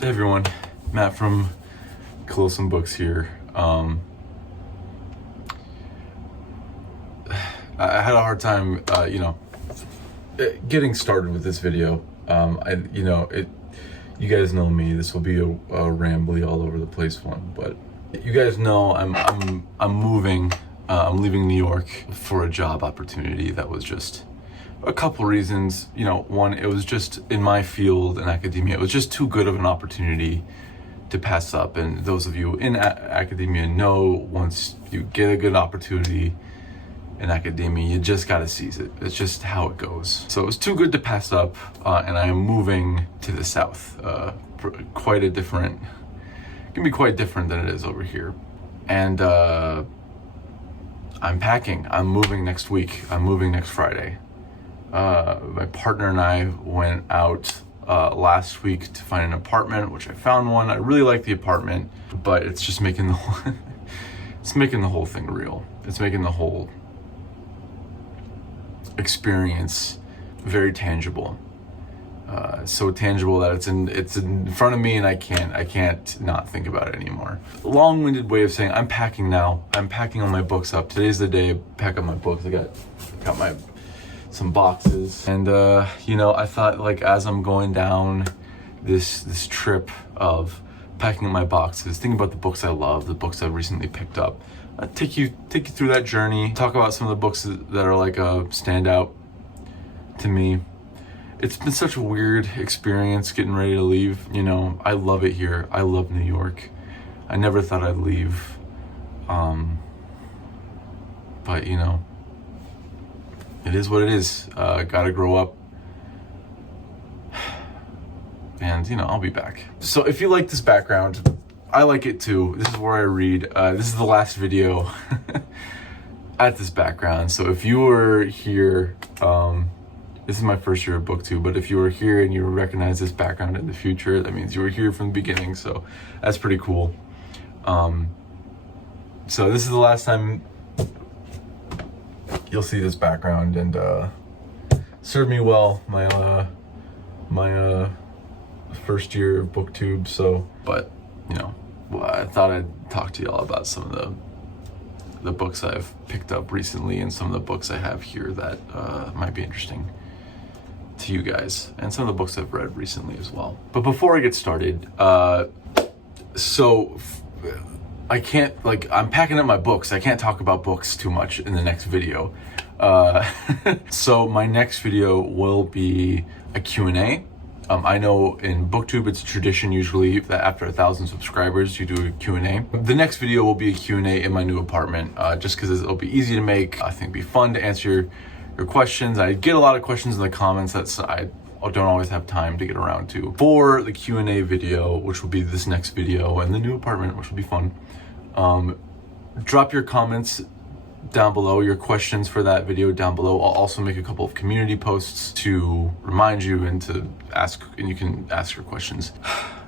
Hey everyone, Matt from Closum Books here. I had a hard time, getting started with this video. You guys know me. This will be a rambly all over the place one, but you guys know I'm moving. I'm leaving New York for a job opportunity that was just a couple reasons. One, it was just in my field in academia, it was just too good of an opportunity to pass up. And those of you in academia know, once you get a good opportunity in academia, you just gotta seize it. It's just how it goes. So it was too good to pass up, and I am moving to the south. It can be quite different than it is over here. And I'm packing. I'm moving next week. I'm moving next Friday. My partner and I went out last week to find an apartment, which I found one. I really like the apartment, but it's just making the whole it's making the whole thing real. It's making the whole experience very tangible. So tangible that it's in front of me, and I can't not think about it anymore. Long-winded way of saying I'm packing now. I'm packing all my books up. Today's the day I pack up my books. I got some boxes, and I thought, like, as I'm going down this trip of packing up my boxes, thinking about the books I love, the books I've recently picked up, take you through that journey, talk about some of the books that are like a standout to me. It's been such a weird experience getting ready to leave. I love it here. I love New York. I never thought I'd leave, but it is what it is. Gotta grow up. And, I'll be back. So if you like this background, I like it too. This is where I read. This is the last video at this background. So if you were here, this is my first year of BookTube, but if you were here and you recognize this background in the future, that means you were here from the beginning. So that's pretty cool. So this is the last time you'll see this background, and served me well my first year of BookTube. So, but I thought I'd talk to y'all about some of the books I've picked up recently, and some of the books I have here that might be interesting to you guys, and some of the books I've read recently as well. But before I get started, I can't, I'm packing up my books. I can't talk about books too much in the next video. So my next video will be a Q&A. I know in BookTube it's a tradition usually that after 1,000 subscribers you do a Q&A. The next video will be a Q&A in my new apartment, just because it'll be easy to make. I think it'll be fun to answer your questions. I get a lot of questions in the comments that I don't always have time to get around to. For the Q&A video, which will be this next video, and the new apartment, which will be fun, drop your comments down below, your questions for that video down below. I'll also make a couple of community posts to remind you and to ask, and you can ask your questions.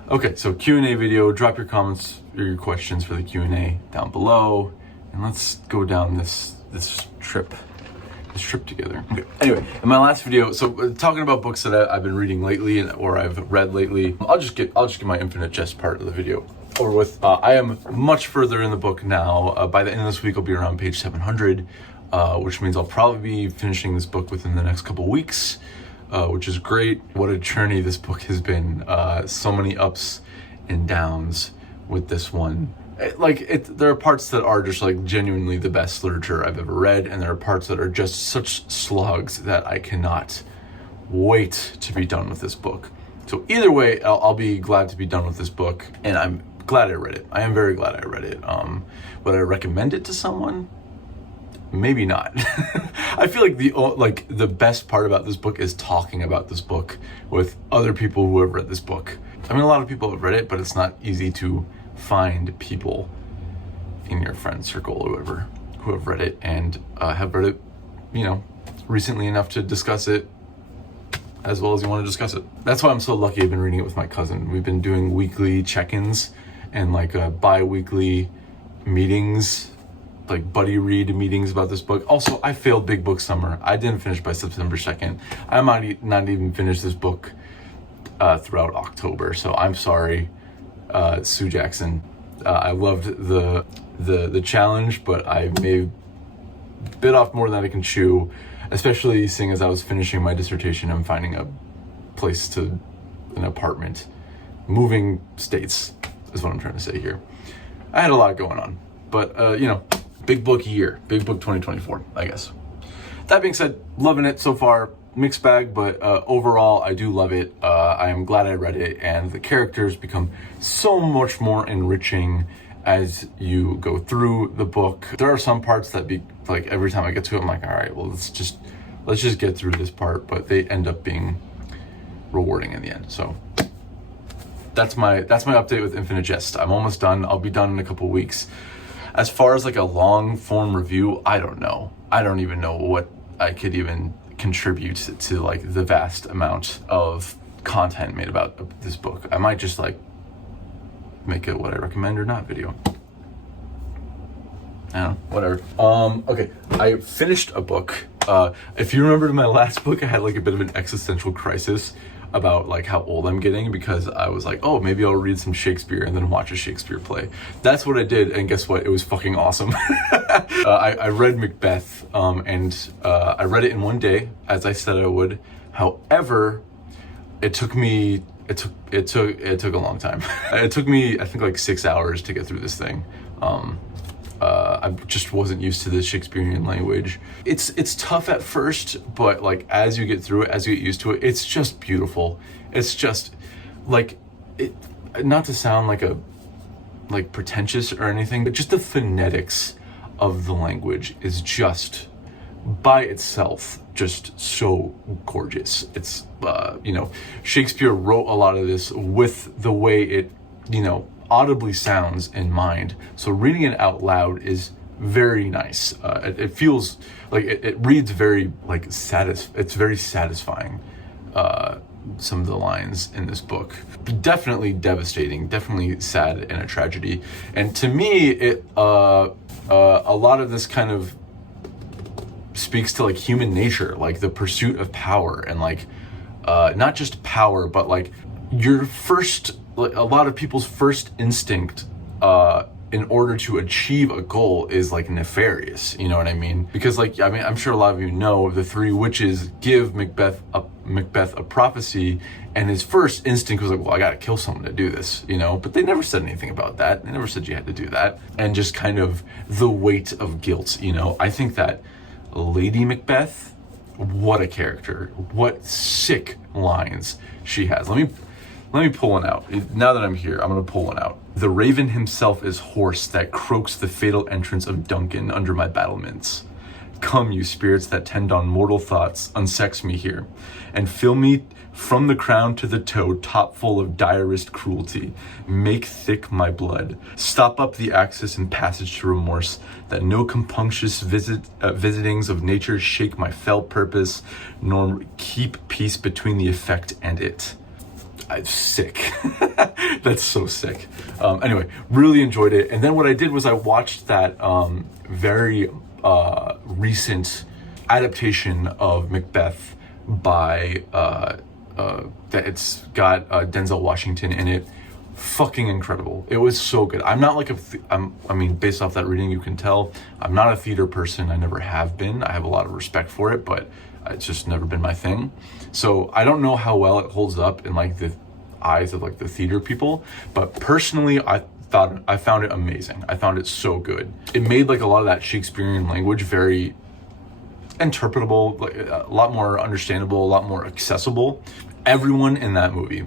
Okay, so Q&A video, drop your comments or your questions for the Q&A down below, and let's go down this trip together. Okay. Anyway, in my last video, so talking about books that I've been reading lately or I've read lately, I'll just get my Infinite Jest part of the video over with. I am much further in the book now. By the end of this week, I'll be around page 700, which means I'll probably be finishing this book within the next couple weeks, which is great. What a journey this book has been. So many ups and downs with this one. There are parts that are just genuinely the best literature I've ever read, and there are parts that are just such slugs that I cannot wait to be done with this book. So either way, I'll be glad to be done with this book, and I'm glad I read it. I am very glad I read it. Would I recommend it to someone? Maybe not. I feel like the best part about this book is talking about this book with other people who have read this book. I mean, a lot of people have read it, but it's not easy to find people in your friend circle or whoever who have read it and have read it, recently enough to discuss it as well as you want to discuss it. That's why I'm so lucky I've been reading it with my cousin. We've been doing weekly check-ins and bi-weekly meetings, buddy read meetings about this book. Also, I failed Big Book Summer. I didn't finish by September 2nd. I might not even finish this book throughout October. So I'm sorry, Sue Jackson. I loved the challenge, but I may bit off more than I can chew, especially seeing as I was finishing my dissertation and finding a place to an apartment. Moving states is what I'm trying to say here. I had a lot going on, but big book year, big book 2024, I guess. That being said, loving it so far. Mixed bag, but overall I do love it. I am glad I read it, and the characters become so much more enriching as you go through the book. There are some parts that be like, every time I get to it, I'm like, all right, well, let's just get through this part, but they end up being rewarding in the end. So that's my update with Infinite Jest. I'm almost done. I'll be done in a couple weeks. As far as like a long form review, I don't know. I don't even know what I could even contribute to like the vast amount of content made about this book. I might just like make a what I recommend or not video. I don't know, whatever. Okay, I finished a book. If you remember my last book, I had like a bit of an existential crisis about like how old I'm getting, because I was like, oh, maybe I'll read some Shakespeare and then watch a Shakespeare play. That's what I did, and guess what? It was fucking awesome. I read Macbeth, and I read it in one day, as I said I would. However, it took a long time. It took me, I think, like 6 hours to get through this thing. I just wasn't used to the Shakespearean language. It's tough at first, but like as you get through it, as you get used to it, it's just beautiful. It's just like it. Not to sound like pretentious or anything, but just the phonetics of the language is just by itself just so gorgeous. It's Shakespeare wrote a lot of this with the way it audibly sounds in mind, so reading it out loud is very nice. It feels like it reads very like it's very satisfying. Some of the lines in this book, definitely devastating, definitely sad and a tragedy. And to me, it a lot of this kind of speaks to like human nature, like the pursuit of power, and like not just power, but like your first, like a lot of people's first instinct in order to achieve a goal is like nefarious, you know what I mean? Because like, I mean, I'm sure a lot of you know the three witches give Macbeth a prophecy, and his first instinct was like, well, I gotta kill someone to do this, but they never said anything about that. They never said you had to do that. And just kind of the weight of guilt, I think that Lady Macbeth, what a character, what sick lines she has. Let me pull one out. Now that I'm here, I'm gonna pull one out. The raven himself is hoarse that croaks the fatal entrance of Duncan under my battlements. Come, you spirits that tend on mortal thoughts, unsex me here, and fill me from the crown to the toe, top full of direst cruelty. Make thick my blood. Stop up the access and passage to remorse, that no compunctious visitings of nature shake my fell purpose, nor keep peace between the effect and it. I'm sick. That's so sick. Anyway, really enjoyed it. And then what I did was I watched that very recent adaptation of Macbeth by that it's got Denzel Washington in it. Fucking incredible. It was so good. I'm not like I mean, based off that reading, you can tell I'm not a theater person. I never have been. I have a lot of respect for it, but it's just never been my thing. So I don't know how well it holds up in like the eyes of like the theater people, but personally, I found it amazing. I found it so good. It made like a lot of that Shakespearean language very interpretable, like a lot more understandable, a lot more accessible. Everyone in that movie,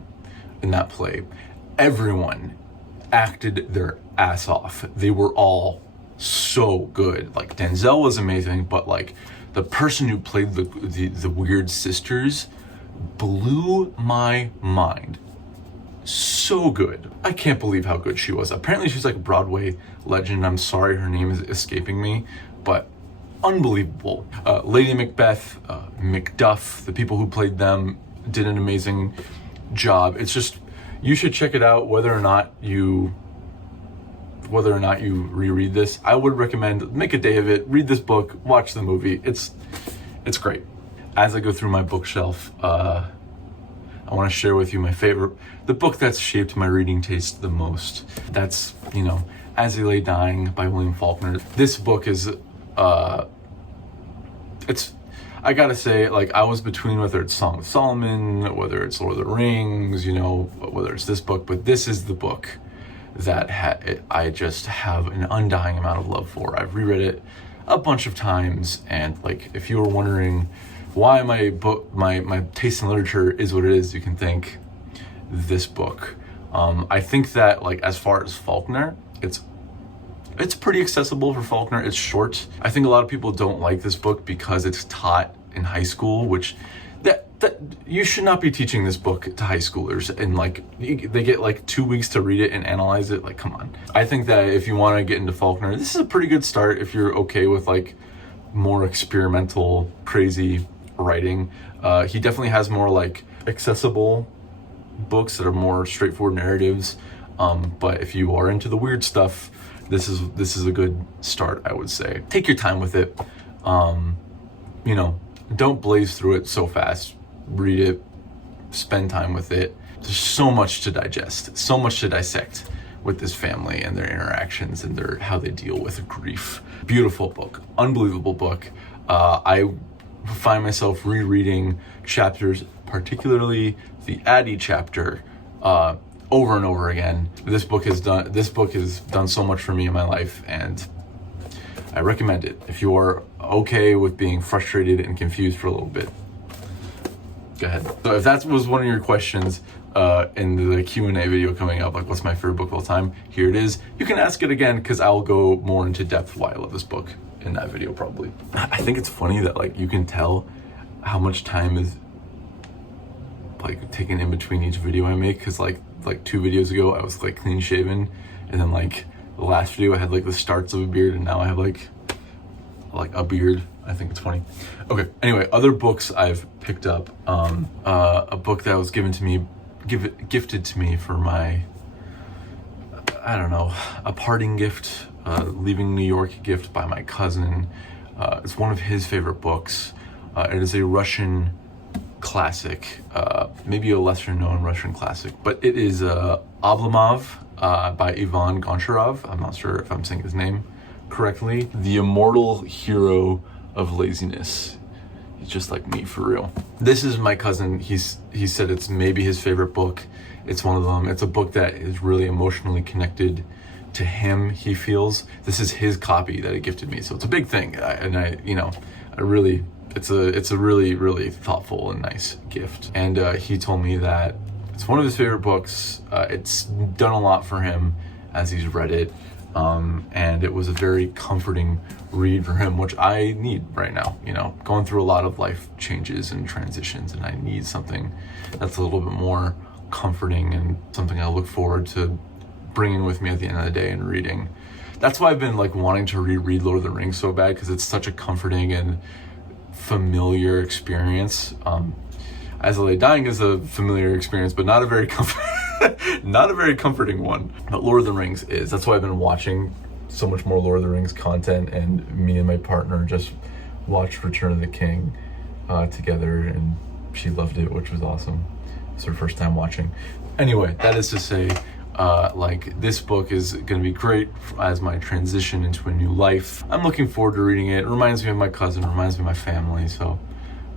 in that play, everyone acted their ass off. They were all so good. Like Denzel was amazing, but like the person who played the weird sisters blew my mind. So good. I can't believe how good she was. Apparently she's like a Broadway legend. I'm sorry her name is escaping me, but unbelievable. Lady Macbeth, Macduff, the people who played them did an amazing job. It's just, you should check it out, whether or not you reread this. I would recommend, make a day of it, read this book, watch the movie. It's great. As I go through my bookshelf, I want to share with you the book that's shaped my reading taste the most. That's, As He Lay Dying by William Faulkner. This book is, I gotta say, like, I was between whether it's Song of Solomon, whether it's Lord of the Rings, whether it's this book, but this is the book that I just have an undying amount of love for. I've reread it a bunch of times, and like, if you were wondering why my taste in literature is what it is, you can thank this book. I think that, like, as far as Faulkner, it's pretty accessible for Faulkner. It's short. I think a lot of people don't like this book because it's taught in high school, which that you should not be teaching this book to high schoolers, and like they get like 2 weeks to read it and analyze it. Like, come on. I think that if you want to get into Faulkner, this is a pretty good start if you're okay with like more experimental, crazy writing. He definitely has more like accessible books that are more straightforward narratives. But if you are into the weird stuff, this is a good start, I would say. Take your time with it. Don't blaze through it so fast. Read it, spend time with it. There's so much to digest, so much to dissect with this family and their interactions and how they deal with grief. Beautiful book, unbelievable book. I find myself rereading chapters, particularly the Addie chapter, over and over again. This book has done so much for me in my life, and I recommend it if you are okay with being frustrated and confused for a little bit. Go ahead. So if that was one of your questions in the Q&A video coming up, like what's my favorite book of all time, here it is. You can ask it again because I'll go more into depth why I love this book in that video probably. I think it's funny that like you can tell how much time is like taken in between each video I make, because like 2 videos ago I was like clean shaven, and then like the last video I had like the starts of a beard, and now I have like a beard. I think it's funny. Okay, anyway, other books I've picked up. A book that was gifted to me for my, I don't know, a parting gift, leaving New York gift by my cousin. It's one of his favorite books. It is a Russian classic, maybe a lesser known Russian classic, but it is Oblomov by Ivan Goncharov. I'm not sure if I'm saying his name correctly. The Immortal Hero of Laziness. He's just like me, for real. This is my cousin. He said it's maybe his favorite book. It's one of them. It's a book that is really emotionally connected to him, he feels. This is his copy that he gifted me, so it's a big thing. It's a really, really thoughtful and nice gift. And he told me that it's one of his favorite books. It's done a lot for him as he's read it. And it was a very comforting read for him, which I need right now, going through a lot of life changes and transitions, and I need something that's a little bit more comforting and something I look forward to bringing with me at the end of the day and reading. That's why I've been like wanting to reread Lord of the Rings so bad, because it's such a comforting and familiar experience. As I Lay Dying is a familiar experience, but not a very comforting one. But Lord of the Rings is. That's why I've been watching so much more Lord of the Rings content, and me and my partner just watched Return of the King together, and she loved it, which was awesome. It's her first time watching. Anyway, that is to say, this book is going to be great as my transition into a new life. I'm looking forward to reading it. It reminds me of my cousin, reminds me of my family. So,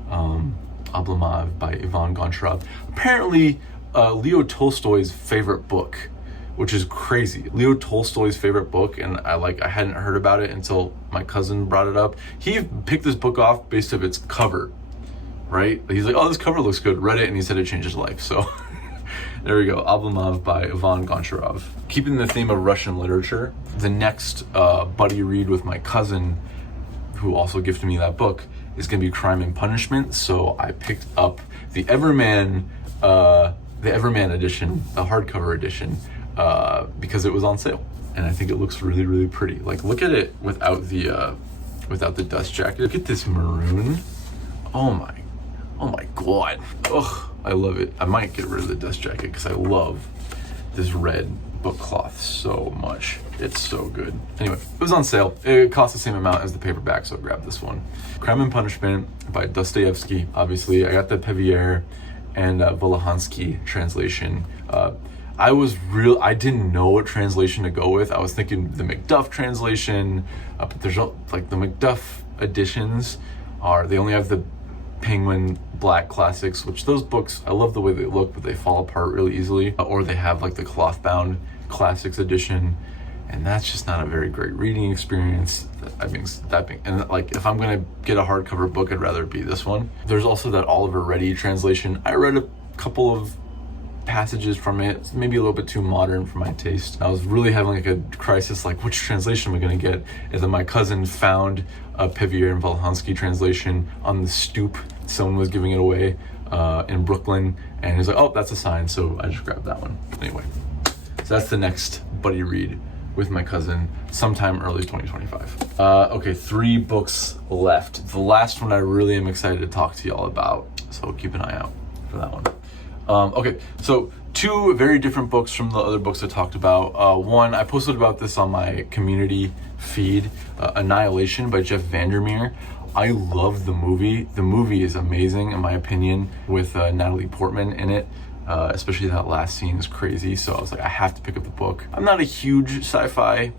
Oblomov by Ivan Goncharov. Apparently, Leo Tolstoy's favorite book, which is crazy. Leo Tolstoy's favorite book, and I hadn't heard about it until my cousin brought it up. He picked this book off based on its cover, right? He's like, oh, this cover looks good. Read it, and he said it changed his life. So there we go. Oblomov by Ivan Goncharov. Keeping the theme of Russian literature, the next buddy read with my cousin, who also gifted me that book, is going to be Crime and Punishment. So I picked up the Everman edition, the hardcover edition, because it was on sale, and I think it looks really, really pretty. Like, look at it without the dust jacket. Look at this maroon. Oh my god. Ugh, I love it. I might get rid of the dust jacket because I love this red book cloth so much. It's so good. Anyway, it was on sale. It cost the same amount as the paperback, so I grabbed this one. Crime and Punishment by Dostoevsky. Obviously, I got the Pevier, and Volohansky translation. I didn't know what translation to go with. I was thinking the Macduff translation, but there's like the Macduff editions they only have the Penguin Black Classics, which those books, I love the way they look, but they fall apart really easily. Or they have like the cloth bound Classics edition, and that's just not a very great reading experience. And like, if I'm gonna get a hardcover book, I'd rather it be this one. There's also that Oliver Ready translation. I read a couple of passages from it. It's maybe a little bit too modern for my taste. I was really having like a crisis, like which translation am I gonna get? And then my cousin found a Pevier and Volohansky translation on the stoop. Someone was giving it away in Brooklyn, and he was like, oh, that's a sign, so I just grabbed that one. Anyway, so that's the next buddy read with my cousin sometime early 2025. Okay, 3 books left. The last one I really am excited to talk to y'all about, so keep an eye out for that one. Okay, so 2 very different books from the other books I talked about. One, I posted about this on my community feed, Annihilation by Jeff Vandermeer. I love the movie. The movie is amazing, in my opinion, with Natalie Portman in it. Especially that last scene is crazy. So I was like, I have to pick up the book. I'm not a huge sci-fi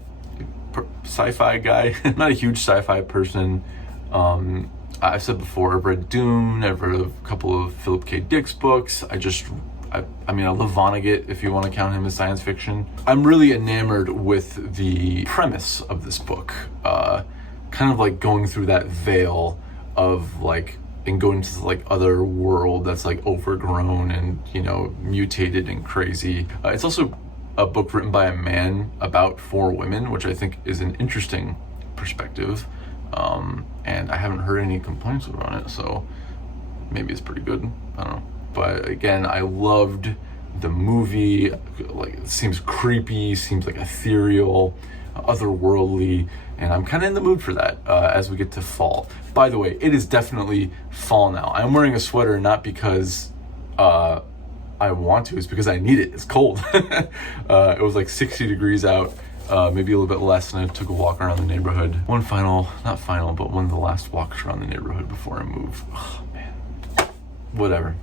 guy. I'm not a huge sci-fi person. I've said before, I've read Dune, I've read a couple of Philip K. Dick's books. I love Vonnegut, if you want to count him as science fiction. I'm really enamored with the premise of this book. Kind of like going through that veil of like, and going to like other world that's like overgrown and, you know, mutated and crazy. It's also a book written by a man about 4 women, which I think is an interesting perspective. And I haven't heard any complaints about it, so maybe it's pretty good. I don't know. But again, I loved the movie. Like, it seems creepy, seems like ethereal, otherworldly, and I'm kind of in the mood for that as we get to fall. By the way, it is definitely fall now. I'm wearing a sweater not because I want to, it's because I need it. It's cold. It was like 60 degrees out, maybe a little bit less, and I took a walk around the neighborhood. One of the last walks around the neighborhood before I move. Oh man, whatever.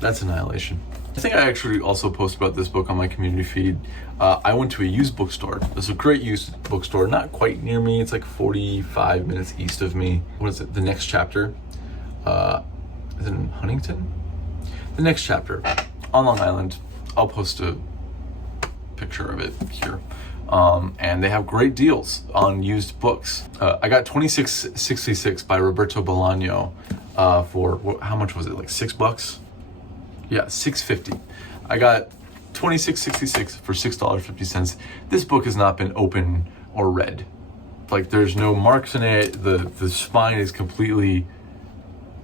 That's Annihilation. I think I actually also posted about this book on my community feed. I went to a used bookstore. There's a great used bookstore, not quite near me. It's like 45 minutes east of me. What is it? The Next Chapter. Is it in Huntington? The Next Chapter on Long Island. I'll post a picture of it here. And they have great deals on used books. I got 2666 by Roberto Bolaño for, how much was it? Like $6? Yeah, $6.50. I got 2666 for $6.50. This book has not been open or read. Like, there's no marks in it. The spine is completely,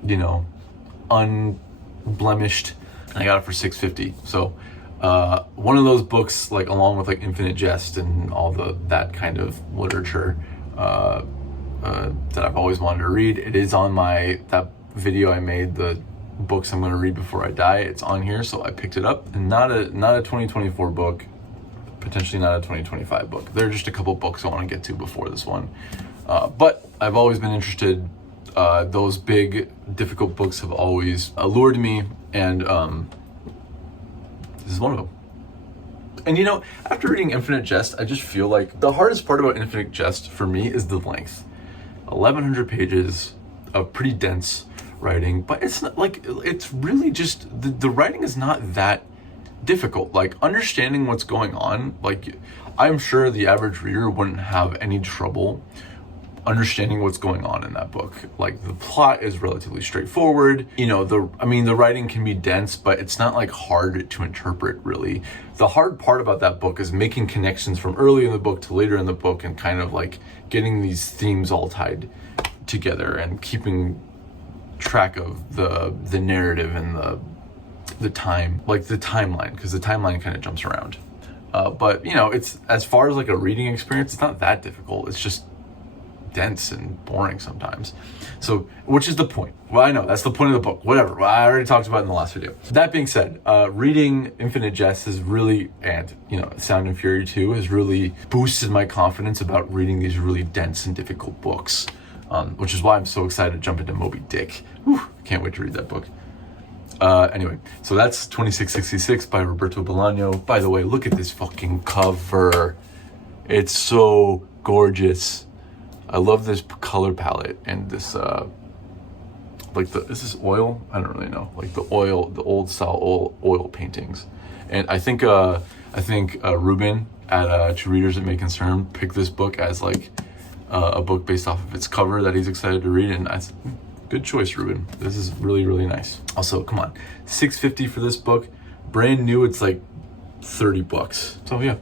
you know, unblemished. And I got it for $6.50. So one of those books, like along with like Infinite Jest and all that kind of literature that I've always wanted to read. It is on that video I made, the books I'm going to read before I die. It's on here, so I picked it up. And not a 2024 book, potentially not a 2025 book. There are just a couple books I want to get to before this one. But I've always been interested. Those big, difficult books have always allured me, and this is one of them. And you know, after reading Infinite Jest, I just feel like the hardest part about Infinite Jest for me is the length. 1,100 pages of pretty dense writing, but it's not like, it's really just, the writing is not that difficult. Like, understanding what's going on, like, I'm sure the average reader wouldn't have any trouble understanding what's going on in that book. Like, the plot is relatively straightforward. You know, the writing can be dense, but it's not like hard to interpret, really. The hard part about that book is making connections from early in the book to later in the book, and kind of like getting these themes all tied together and keeping track of the narrative and the time, like the timeline, because the timeline kind of jumps around. But you know, it's, as far as like a reading experience, it's not that difficult. It's just dense and boring sometimes. So, which is the point? Well, I know that's the point of the book. Whatever. I already talked about it in the last video. That being said, reading Infinite Jest has really, and you know, Sound and Fury 2 has really boosted my confidence about reading these really dense and difficult books. Which is why I'm so excited to jump into Moby Dick. Whew, can't wait to read that book. Anyway, so that's 2666 by Roberto Bolaño. By the way, look at this fucking cover. It's so gorgeous. I love this color palette and this, is this oil? I don't really know. Like the old style oil paintings. And I think Ruben at To Readers It May Concern picked this book as like a book based off of its cover that he's excited to read, and that's good choice, Ruben. This is really, really nice. Also, come on, $6.50 for this book. Brand new, it's like $30. So yeah,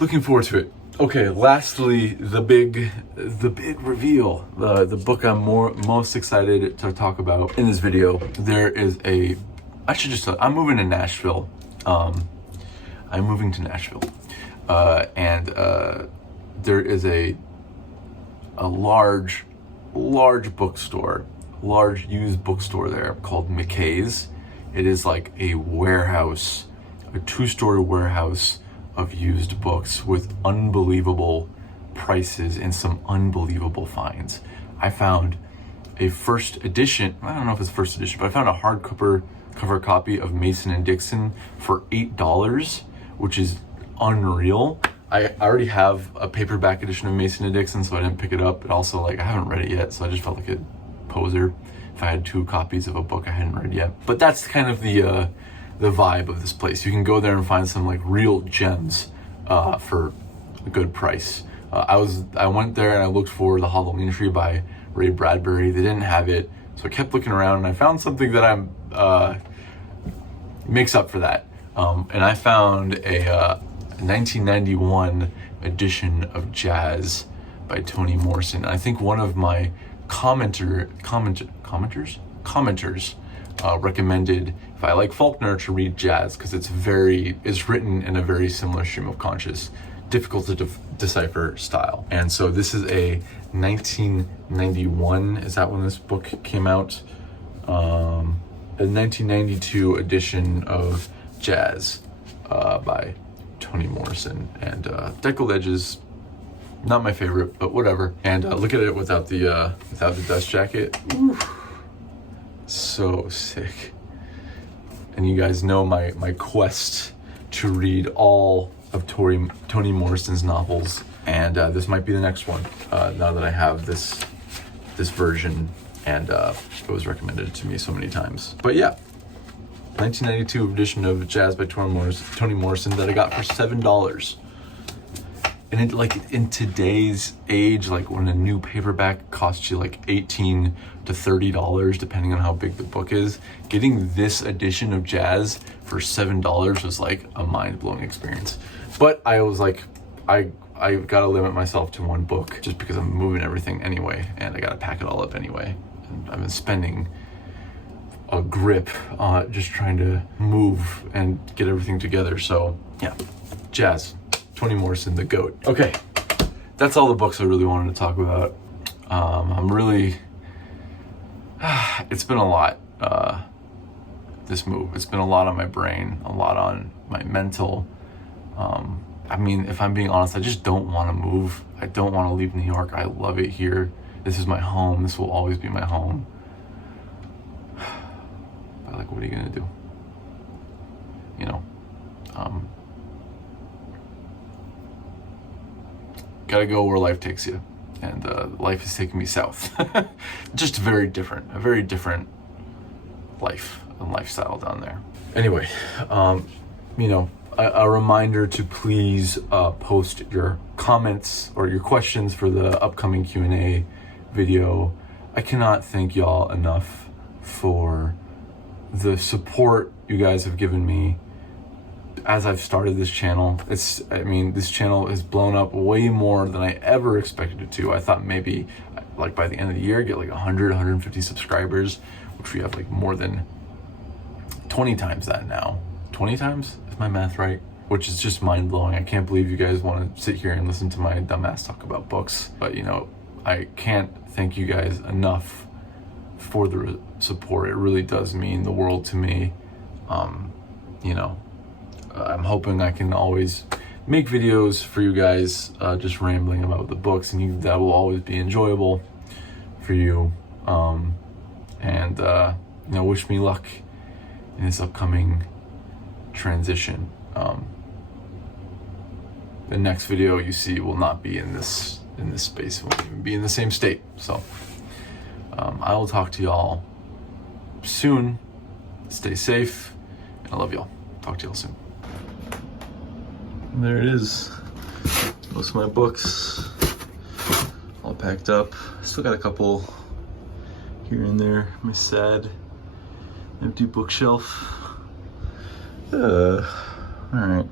looking forward to it. Okay, lastly, the big reveal, the book I'm most excited to talk about in this video. There is I'm moving to Nashville. I'm moving to Nashville, and there is a large bookstore, large used bookstore there called McKay's. It is like a warehouse, a 2-story warehouse of used books with unbelievable prices and some unbelievable finds. I found a first edition, I don't know if it's first edition, but I found a hardcover copy of Mason and Dixon for $8, which is unreal. I already have a paperback edition of Mason and Dixon, so I didn't pick it up. But also, like, I haven't read it yet, so I just felt like a poser if I had 2 copies of a book I hadn't read yet. But that's kind of the vibe of this place. You can go there and find some like real gems for a good price. I went there and I looked for The Halloween Tree by Ray Bradbury. They didn't have it, so I kept looking around and I found something that makes up for that. And I found a 1991 edition of Jazz by Toni Morrison. I think one of my commenters recommended, if I like Faulkner, to read Jazz because it's written in a very similar stream of conscious, difficult to decipher style. And so this is a 1991, is that when this book came out? A 1992 edition of Jazz by Toni Morrison, and deckled edges, not my favorite, but whatever. And look at it without the dust jacket. Ooh, so sick. And you guys know my quest to read all of Toni Morrison's novels, and this might be the next one. Now that I have this version, and it was recommended to me so many times. But yeah, 1992 edition of Jazz by Toni Morrison that I got for $7. And in today's age, like when a new paperback costs you like $18 to $30, depending on how big the book is, getting this edition of Jazz for $7 was like a mind-blowing experience. But I was like, I gotta limit myself to one book just because I'm moving everything anyway, and I gotta pack it all up anyway. And I've been spending a grip just trying to move and get everything together. So yeah, Jazz, Toni Morrison, the GOAT. Okay, that's all the books I really wanted to talk about. It's been a lot, this move. It's been a lot on my brain, a lot on my mental. I mean, if I'm being honest, I just don't want to move. I don't want to leave New York. I love it here. This is my home. This will always be my home. But like, what are you gonna do? You know, gotta go where life takes you, and life is taking me south. Just a very different life and lifestyle down there. Anyway, you know, a reminder to please post your comments or your questions for the upcoming Q&A video. I cannot thank y'all enough for the support you guys have given me as I've started this channel. This channel has blown up way more than I ever expected it to. I thought maybe like by the end of the year get like 150 subscribers, which we have like more than 20 times that now. 20 times? Is my math right? Which is just mind-blowing. I can't believe you guys want to sit here and listen to my dumbass talk about books. But you know, I can't thank you guys enough for the support. It really does mean the world to me. You know, I'm hoping I can always make videos for you guys, just rambling about the books, and that will always be enjoyable for you. wish me luck in this upcoming transition. The next video you see will not be in this space. It won't even be in the same state. So I will talk to y'all soon. Stay safe. I love y'all. Talk to y'all soon. There it is. Most of my books all packed up. Still got a couple here and there. My sad empty bookshelf. All right.